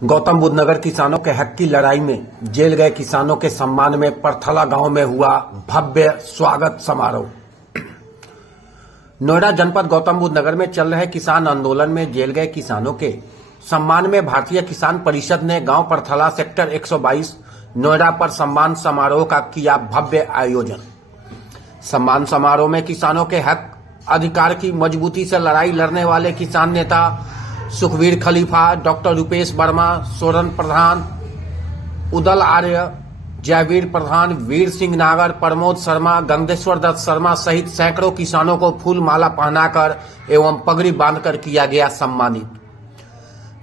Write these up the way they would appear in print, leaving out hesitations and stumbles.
गौतम बुद्ध नगर किसानों के हक की लड़ाई में जेल गए किसानों के सम्मान में परथला गांव में हुआ भव्य स्वागत समारोह। नोएडा जनपद गौतम बुद्ध नगर में चल रहे किसान आंदोलन में जेल गए किसानों के सम्मान में भारतीय किसान परिषद ने गांव परथला सेक्टर 122 नोएडा पर सम्मान समारोह का किया भव्य आयोजन। सम्मान समारोह में किसानों के हक अधिकार की मजबूती से लड़ाई लड़ने वाले किसान नेता सुखवीर खलीफा, डॉक्टर रुपेश वर्मा, सोरन प्रधान, उदल आर्य, जयवीर प्रधान, वीर सिंह नागर, प्रमोद शर्मा, गंगेश्वर दत्त शर्मा सहित सैकड़ों किसानों को फूल माला पहनाकर एवं पगड़ी बांधकर किया गया सम्मानित।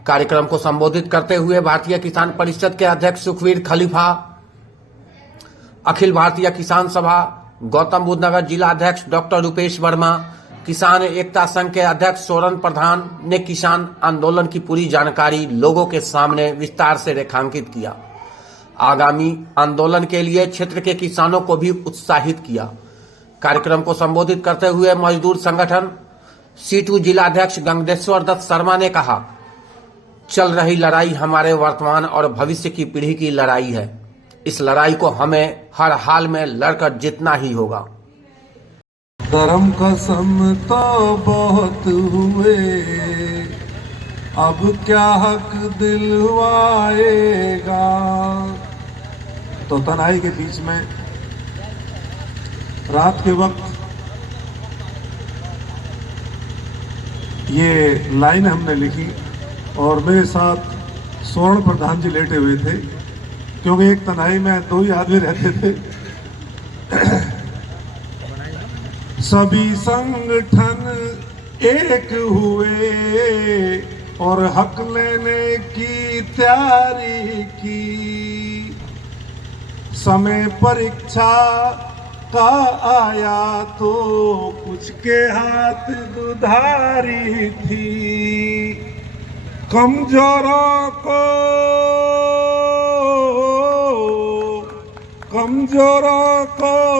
कार्यक्रम को संबोधित करते हुए भारतीय किसान परिषद के अध्यक्ष सुखवीर खलीफा, अखिल भारतीय किसान सभा गौतम बुद्ध नगर जिला अध्यक्ष डॉक्टर रुपेश वर्मा, किसान एकता संघ के अध्यक्ष सोरन प्रधान ने किसान आंदोलन की पूरी जानकारी लोगों के सामने विस्तार से रेखांकित किया। आगामी आंदोलन के लिए क्षेत्र के किसानों को भी उत्साहित किया। कार्यक्रम को संबोधित करते हुए मजदूर संगठन C2 जिला अध्यक्ष गंगेश्वर दत्त शर्मा ने कहा, चल रही लड़ाई हमारे वर्तमान और भविष्य की पीढ़ी की लड़ाई है। इस लड़ाई को हमें हर हाल में लड़कर जीतना ही होगा। धर्म कसम तो बहुत हुए, अब क्या हक दिलवाएगा। तो तन्हाई के बीच में रात के वक्त ये लाइन हमने लिखी और मेरे साथ स्वर्ण प्रधान जी लेटे हुए थे, क्योंकि एक तन्हाई में दो ही आदमी रहते थे। सभी संगठन एक हुए और हक लेने की तैयारी की। समय परीक्षा का आया तो कुछ के हाथ दुधारी थी। कमजोरों को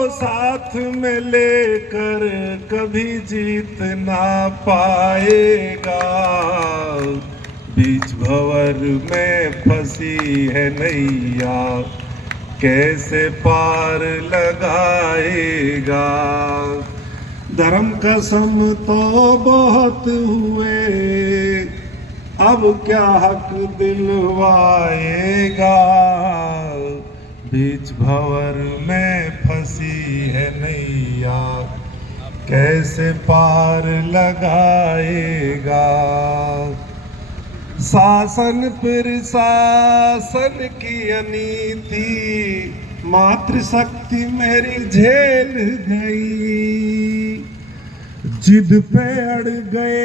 साथ में लेकर कभी जीत ना पाएगा। बीच भंवर में फंसी है नैया, कैसे पार लगाएगा। धर्म कसम तो बहुत हुए, अब क्या हक दिलवाएगा। बीच भंवर में फंसी है नैया, कैसे पार लगाएगा। शासन प्रशासन की अनीति मातृशक्ति मेरी झेल गई। जिद पे अड़ गए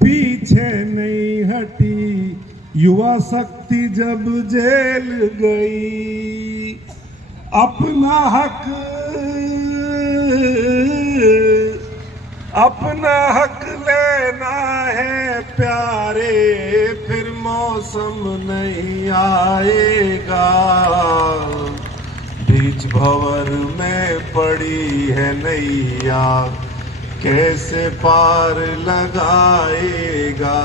पीछे नहीं हटी, युवा शक्ति जब जेल गई। अपना हक लेना है प्यारे, फिर मौसम नहीं आएगा। बीच भंवर में पड़ी है नैया, कैसे पार लगाएगा।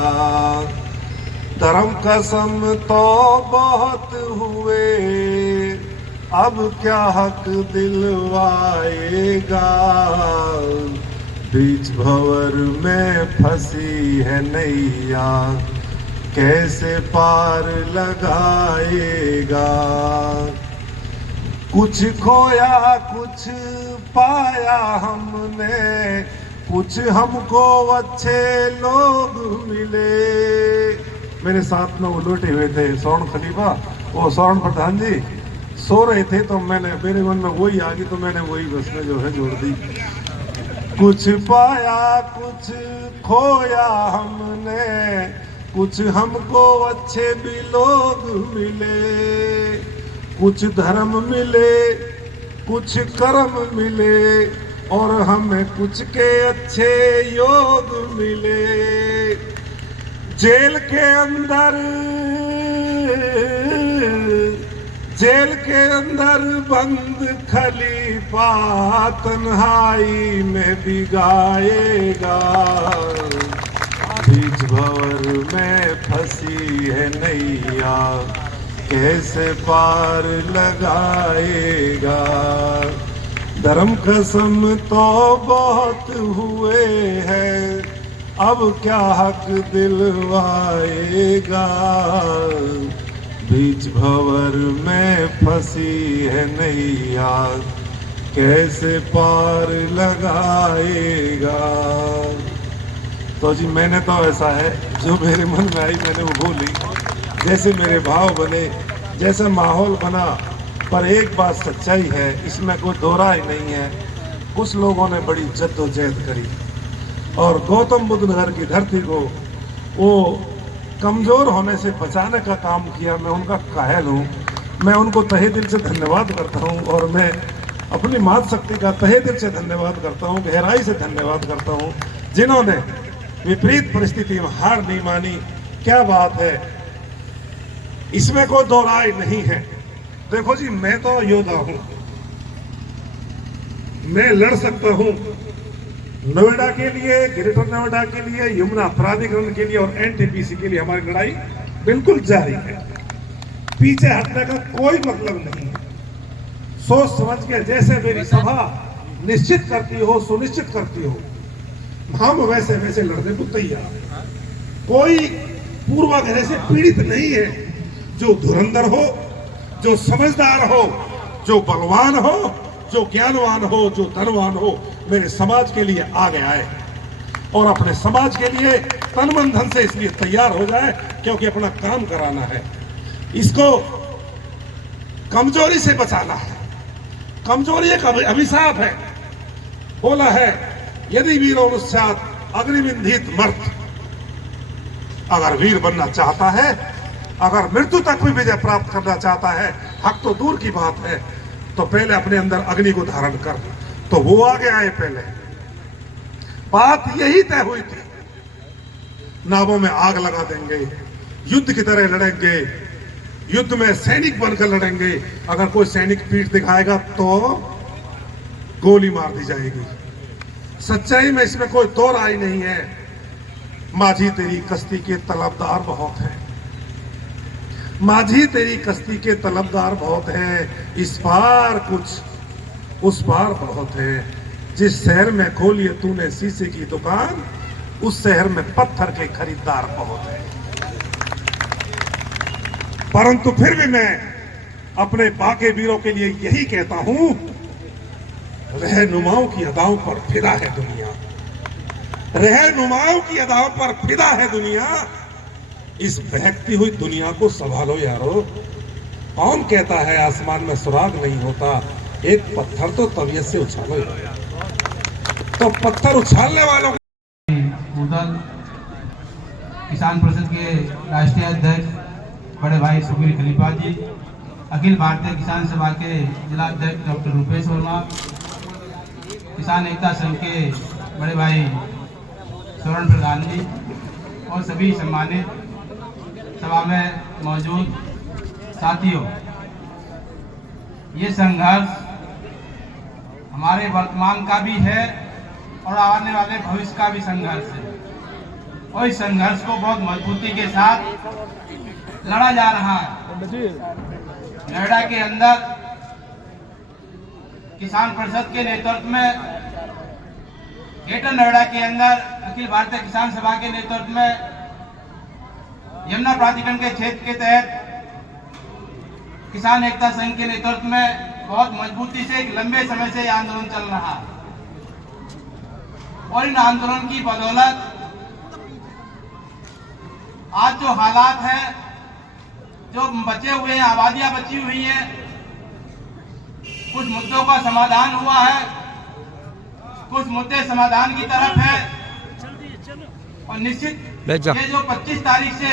धर्म कसम तो बहुत हुए, अब क्या हक दिलवाएगा। बीच भंवर में फंसी है नैया, कैसे पार लगाएगा। कुछ खोया कुछ पाया हमने, कुछ हमको अच्छे लोग मिले। मेरे साथ में वो लोटे हुए थे स्वर्ण खलीफा, वो स्वर्ण प्रधान जी सो रहे थे, तो मेरे मन में वही आ गई, तो मैंने वही बस में जो है जोड़ दी। कुछ पाया कुछ खोया हमने, कुछ हमको अच्छे भी लोग मिले। कुछ धर्म मिले कुछ कर्म मिले, और हमें कुछ के अच्छे योग मिले। जेल के अंदर बंद खलीफा तन्हाई में भी गाएगा। बीच भंवर में फंसी है नैया, कैसे पार लगाएगा। धर्म कसम तो बहुत हुए हैं, अब क्या हक दिलवाएगा। बीच भंवर में फंसी है नैया, कैसे पार लगाएगा। तो जी मैंने तो ऐसा है, जो मेरे मन में आई मैंने वो बोली, जैसे मेरे भाव बने, जैसा माहौल बना। पर एक बात सच्चाई है, इसमें कोई दोहरा ही नहीं है, कुछ लोगों ने बड़ी जद्दोजहद करी और गौतम बुद्ध नगर की धरती को वो कमजोर होने से बचाने का काम किया। मैं उनका कायल हूँ, मैं उनको तहे दिल से धन्यवाद करता हूँ और मैं अपनी मातृशक्ति का तहे दिल से धन्यवाद करता हूँ, गहराई से धन्यवाद करता हूँ, जिन्होंने विपरीत परिस्थिति में हार नहीं मानी। क्या बात है, इसमें कोई दो राय नहीं है। देखो जी, मैं तो योद्धा हूं, मैं लड़ सकता हूं नोएडा के लिए, ग्रेटर नोएडा के लिए, यमुना प्राधिकरण के लिए और एनटीपीसी के लिए। हमारी लड़ाई बिल्कुल जारी है, पीछे हटने का कोई मतलब नहीं है। सोच समझ के जैसे मेरी सभा निश्चित करती हो, सुनिश्चित करती हो, हम वैसे वैसे लड़ने को तैयार हैं। कोई पूर्वाग्रह से पीड़ित नहीं है। जो धुरंधर हो, जो समझदार हो, जो बलवान हो, जो ज्ञानवान हो, जो धनवान हो, मेरे समाज के लिए आगे आए और अपने समाज के लिए तन मन धन से इसलिए तैयार हो जाए क्योंकि अपना काम कराना है। इसको कमजोरी से बचाना है। कमजोरी एक अभिशाप है। बोला है, यदि वीरोनुस्यात् अग्निविंधित मर्त। अगर वीर बनना चाहता है, अगर मृत्यु तक भी विजय प्राप्त करना चाहता है, हक तो दूर की बात है, तो पहले अपने अंदर अग्नि को धारण कर। तो वो आगे आए पहले। बात यही तय हुई थी, नावों में आग लगा देंगे, युद्ध की तरह लड़ेंगे, युद्ध में सैनिक बनकर लड़ेंगे। अगर कोई सैनिक पीठ दिखाएगा तो गोली मार दी जाएगी। सच्चाई में इसमें कोई दो राय नहीं है। माझी तेरी कश्ती के तलबदार बहुत है, माझी तेरी कश्ती के तलबदार बहुत हैं। इस पार कुछ, उस पार बहुत है। जिस शहर में खोली तूने शीशे की दुकान, उस शहर में पत्थर के खरीदार बहुत हैं। परंतु फिर भी मैं अपने बाके वीरों के लिए यही कहता हूं, रहनुमाओं की अदाओं पर फिदा है दुनिया, रहनुमाओं की अदाओं पर फिदा है दुनिया। इस बहकती हुई दुनिया को संभालो यारो। कौन कहता है आसमान में सुराग नहीं होता? एक पत्थर तो तबीयत से उछालो यार। तो पत्थर उछालने वालों भूतल किसान परिषद के राष्ट्रीय अध्यक्ष बड़े भाई सुखबीर खलीफा जी, अखिल भारतीय किसान सभा के जिला अध्यक्ष डॉक्टर रूपेश वर्मा, किसान एकता संघ के बड़े भाई स्वर्ण प्रधान जी और सभी सम्मानित सभा में मौजूद साथियों, ये संघर्ष हमारे वर्तमान का भी है और आने वाले भविष्य का भी संघर्ष है और इस संघर्ष को बहुत मजबूती के साथ लड़ा जा रहा है। नोएडा के अंदर किसान परिषद के नेतृत्व में, ग्रेटर नोएडा के अंदर अखिल भारतीय किसान सभा के नेतृत्व में, यमुना प्राधिकरण के क्षेत्र के तहत किसान एकता संघ के नेतृत्व में बहुत मजबूती से एक लंबे समय से यह आंदोलन चल रहा है और इन आंदोलन की बदौलत आज जो हालात है, जो बचे हुए हैं, आबादियां बची हुई हैं, कुछ मुद्दों का समाधान हुआ है, कुछ मुद्दे समाधान की तरफ है और निश्चित ये जो 25 तारीख से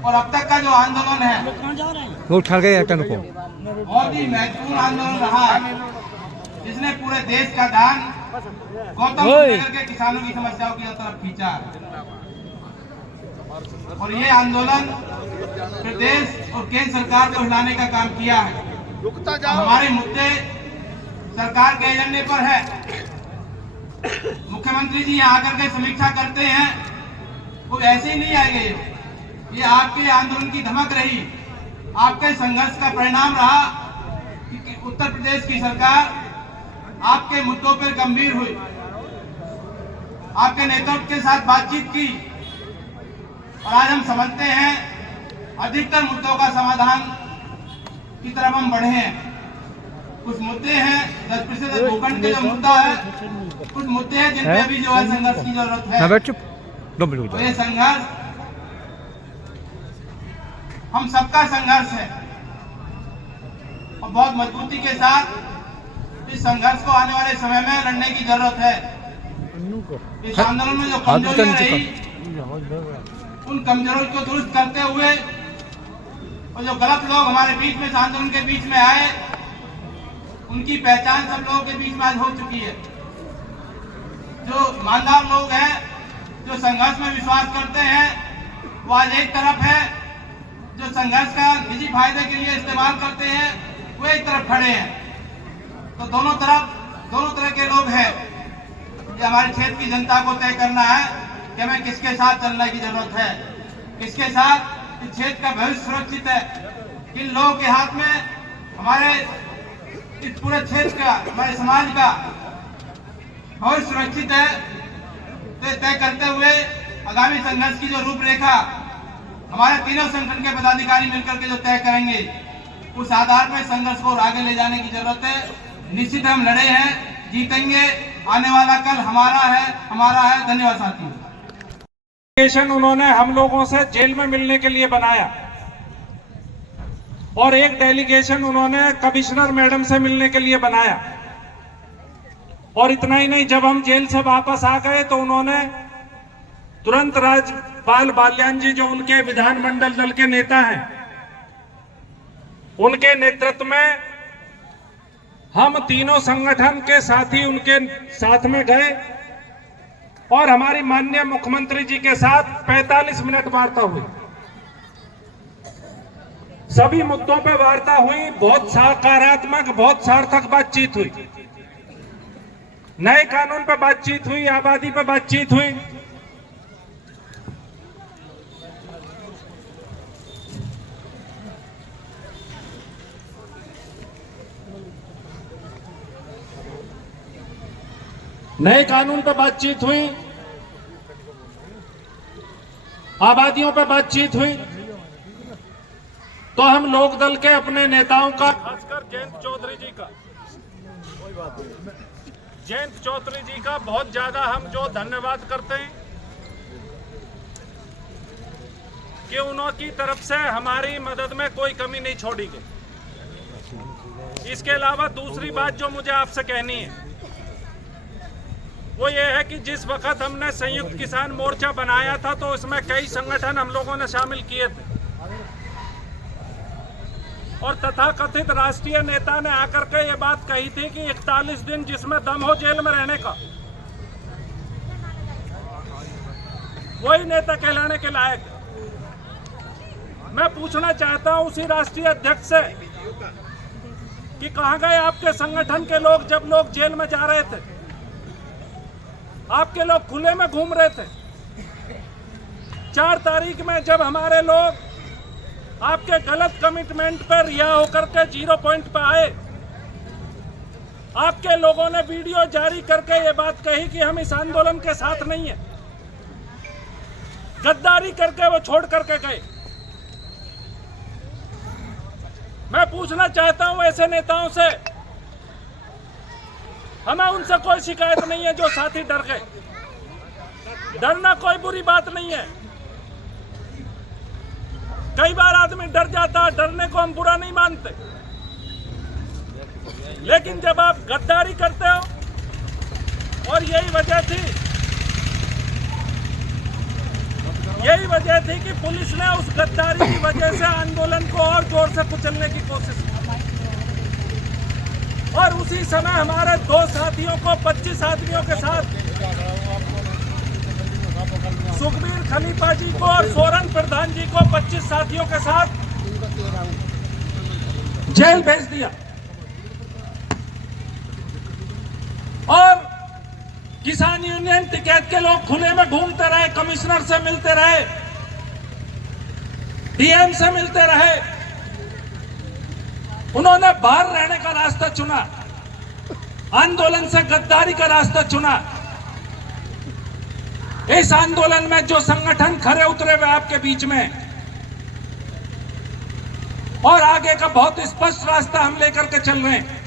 और अब तक का जो आंदोलन है वो उठा गए को बहुत ही महत्वपूर्ण आंदोलन रहा है, जिसने पूरे देश का ध्यान गौतम बुद्ध नगर के किसानों की समस्याओं की तरफ खींचा और ये आंदोलन प्रदेश और केंद्र सरकार को हिलाने का काम किया है। हमारे मुद्दे सरकार के एजेंडे पर है। मुख्यमंत्री जी यहाँ आकर के समीक्षा करते हैं वो ऐसे ही नहीं आएंगे। ये आपके आंदोलन की धमक रही, आपके संघर्ष का परिणाम रहा कि उत्तर प्रदेश की सरकार आपके मुद्दों पर गंभीर हुई, आपके नेतृत्व के साथ बातचीत की, और आज हम समझते हैं अधिकतर मुद्दों का समाधान की तरफ हम बढ़े हैं। कुछ मुद्दे हैं 10% भूखंड का जो मुद्दा है, कुछ मुद्दे हैं जिन पे अभी जो है संघर्ष की जरूरत है। तो ये संघर्ष हम सबका संघर्ष है और बहुत मजबूती के साथ इस संघर्ष को आने वाले समय में लड़ने की जरूरत है। इस आंदोलन में जो कमजोरियां रही, उन कमजोरियों को दुरुस्त करते हुए और जो गलत लोग हमारे बीच में, इस आंदोलन के बीच में आए, उनकी पहचान सब लोगों के बीच में आज हो चुकी है। जो ईमानदार लोग हैं, जो संघर्ष में विश्वास करते हैं, वो आज एक तरफ है। जो संघर्ष का निजी फायदे के लिए इस्तेमाल करते हैं, वो एक तरफ खड़े हैं। तो दोनों तरह के लोग हैं। ये हमारे क्षेत्र की जनता को तय करना है कि हमें किसके साथ चलने की जरूरत है, किसके साथ इस क्षेत्र का भविष्य सुरक्षित है, किन लोगों के हाथ में हमारे इस पूरे क्षेत्र का, हमारे समाज का भविष्य सुरक्षित है। तो तय करते हुए आगामी संघर्ष की जो रूपरेखा हमारे तीनों संगठन के पदाधिकारी मिलकर के जो तय करेंगे, उस आधार पर संघर्ष को आगे ले जाने की जरूरत है। निश्चित हम लड़े हैं, जीतेंगे। आने वाला कल हमारा है। धन्यवाद साथियों। डेलीगेशन उन्होंने हम लोगों से जेल में मिलने के लिए बनाया और एक डेलीगेशन उन्होंने कमिश्नर मैडम से मिलने के लिए बनाया। और इतना ही नहीं, जब हम जेल से वापस आ गए तो उन्होंने तुरंत राजपाल बाल्यान जी, जो उनके विधानमंडल दल के नेता हैं, उनके नेतृत्व में हम तीनों संगठन के साथी उनके साथ में गए और हमारी माननीय मुख्यमंत्री जी के साथ 45 मिनट वार्ता हुई। सभी मुद्दों पर वार्ता हुई, बहुत सकारात्मक, बहुत सार्थक बातचीत हुई। नए कानून पर बातचीत हुई, आबादी पर बातचीत हुई। नए कानून पर बातचीत हुई, आबादियों पर बातचीत हुई। तो हम लोकदल के अपने नेताओं का, खासकर जयंत चौधरी जी का बहुत ज्यादा हम जो धन्यवाद करते हैं कि उनकी तरफ से हमारी मदद में कोई कमी नहीं छोड़ी गई। इसके अलावा दूसरी बात जो मुझे आपसे कहनी है वो ये है कि जिस वक्त हमने संयुक्त किसान मोर्चा बनाया था तो उसमें कई संगठन हम लोगों ने शामिल किए थे और तथाकथित राष्ट्रीय नेता ने आकर के ये बात कही थी कि 41 दिन जिसमें दम हो जेल में रहने का, वही नेता कहलाने के लायक। मैं पूछना चाहता हूं उसी राष्ट्रीय अध्यक्ष से कि कहां गए आपके संगठन के लोग जब लोग जेल में जा रहे थे, आपके लोग खुले में घूम रहे थे। 4 तारीख में जब हमारे लोग आपके गलत कमिटमेंट पर रिहा होकर के 0 पॉइंट पर आए, आपके लोगों ने वीडियो जारी करके ये बात कही कि हम इस आंदोलन के साथ नहीं है। गद्दारी करके वो छोड़ करके गए। मैं पूछना चाहता हूं ऐसे नेताओं से, हमें उनसे कोई शिकायत नहीं है जो साथी डर गए। डरना कोई बुरी बात नहीं है। कई बार आदमी डर जाता है, डरने को हम बुरा नहीं मानते, लेकिन जब आप गद्दारी करते हो, और यही वजह थी कि पुलिस ने उस गद्दारी की वजह से आंदोलन को और जोर से कुचलने की कोशिश की। और उसी समय हमारे 2 साथियों को, 25 आदमियों के साथ, सुखबीर खलीफा जी को और सोरन प्रधान जी को 25 साथियों के साथ जेल भेज दिया। और किसान यूनियन टिकैत के लोग खुले में घूमते रहे, कमिश्नर से मिलते रहे, डीएम से मिलते रहे। उन्होंने बाहर रहने का रास्ता चुना, आंदोलन से गद्दारी का रास्ता चुना। इस आंदोलन में जो संगठन खरे उतरे हुए आपके बीच में, और आगे का बहुत स्पष्ट रास्ता हम लेकर के चल रहे हैं।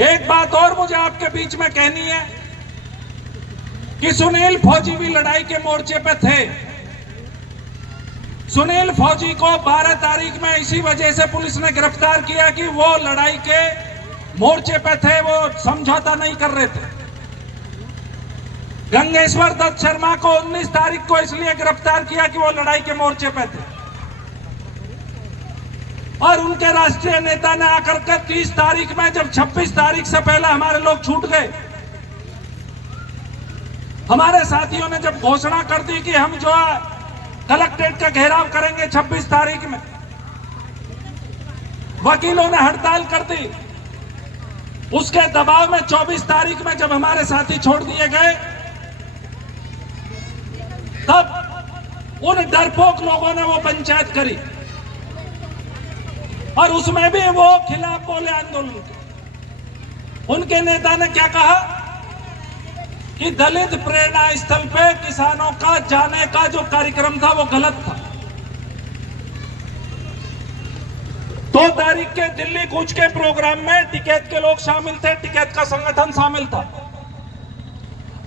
एक बात और मुझे आपके बीच में कहनी है कि सुनील फौजी भी लड़ाई के मोर्चे पे थे। सुनील फौजी को 12 तारीख में इसी वजह से पुलिस ने गिरफ्तार किया कि वो लड़ाई के मोर्चे पे थे, वो समझौता नहीं कर रहे थे। गंगेश्वर दत्त शर्मा को 19 तारीख को इसलिए गिरफ्तार किया कि वो लड़ाई के मोर्चे पे थे, और उनके राष्ट्रीय नेता ने आकर के 30 तारीख में, जब 26 तारीख से पहले हमारे लोग छूट गए, हमारे साथियों ने जब घोषणा कर दी कि हम जो है कलेक्ट्रेट का घेराव करेंगे 26 तारीख में, वकीलों ने हड़ताल कर दी। उसके दबाव में 24 तारीख में जब हमारे साथी छोड़ दिए गए, तब उन डरपोक लोगों ने वो पंचायत करी, और उसमें भी वो खिलाफ बोले आंदोलन के। उनके नेता ने क्या कहा कि दलित प्रेरणा स्थल पे किसानों का जाने का जो कार्यक्रम था वो गलत था। 2 तारीख के दिल्ली कूच के प्रोग्राम में टिकैत के लोग शामिल थे, टिकैत का संगठन शामिल था।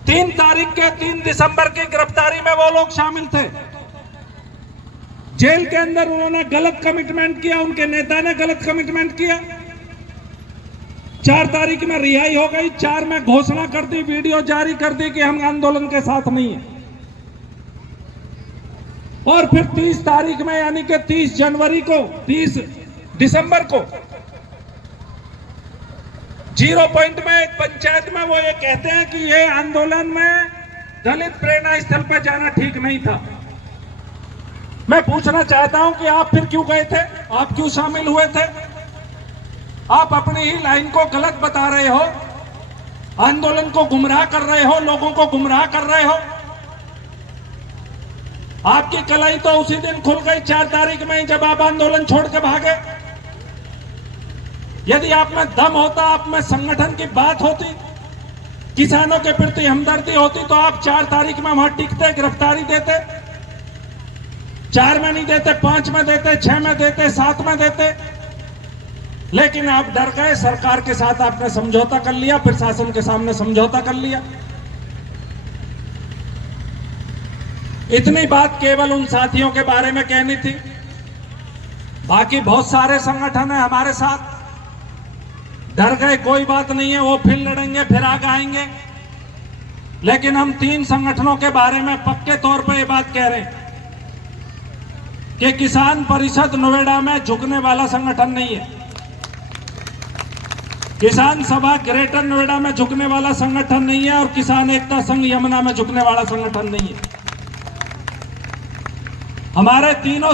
3 तारीख के 3 दिसंबर की गिरफ्तारी में वो लोग शामिल थे। जेल के अंदर उन्होंने गलत कमिटमेंट किया, उनके नेता ने गलत कमिटमेंट किया। 4 तारीख में रिहाई हो गई, 4 में घोषणा कर दी, वीडियो जारी कर दी कि हम आंदोलन के साथ नहीं है। और फिर 30 तारीख में, यानी कि 30 जनवरी को, 30 दिसंबर को 0 पॉइंट में एक पंचायत में वो ये कहते हैं कि ये आंदोलन में दलित प्रेरणा स्थल पर जाना ठीक नहीं था। मैं पूछना चाहता हूं कि आप फिर क्यों गए थे, आप क्यों शामिल हुए थे? आप अपनी ही लाइन को गलत बता रहे हो, आंदोलन को गुमराह कर रहे हो, लोगों को गुमराह कर रहे हो। आपकी कलाई तो उसी दिन खुल गई 4 तारीख में, जब आप आंदोलन छोड़ के भागे। यदि आप में दम होता, आप में संगठन की बात होती, किसानों के प्रति हमदर्दी होती, तो आप 4 तारीख में वहां टिकते, गिरफ्तारी देते। 4 में नहीं देते, 5 में देते, 6 में देते, 7 में देते। लेकिन आप डर गए, सरकार के साथ आपने समझौता कर लिया, प्रशासन के सामने समझौता कर लिया। इतनी बात केवल उन साथियों के बारे में कहनी थी। बाकी बहुत सारे संगठन है हमारे साथ, डर गए, कोई बात नहीं है, वो फिर लड़ेंगे, फिर आगे आएंगे। लेकिन हम 3 संगठनों के बारे में पक्के तौर पर ये बात कह रहे हैं कि किसान परिषद नोएडा में झुकने वाला संगठन नहीं है, किसान सभा ग्रेटर नोएडा में झुकने वाला संगठन नहीं है, और किसान एकता संघ यमुना में झुकने वाला संगठन नहीं है। हमारे तीनों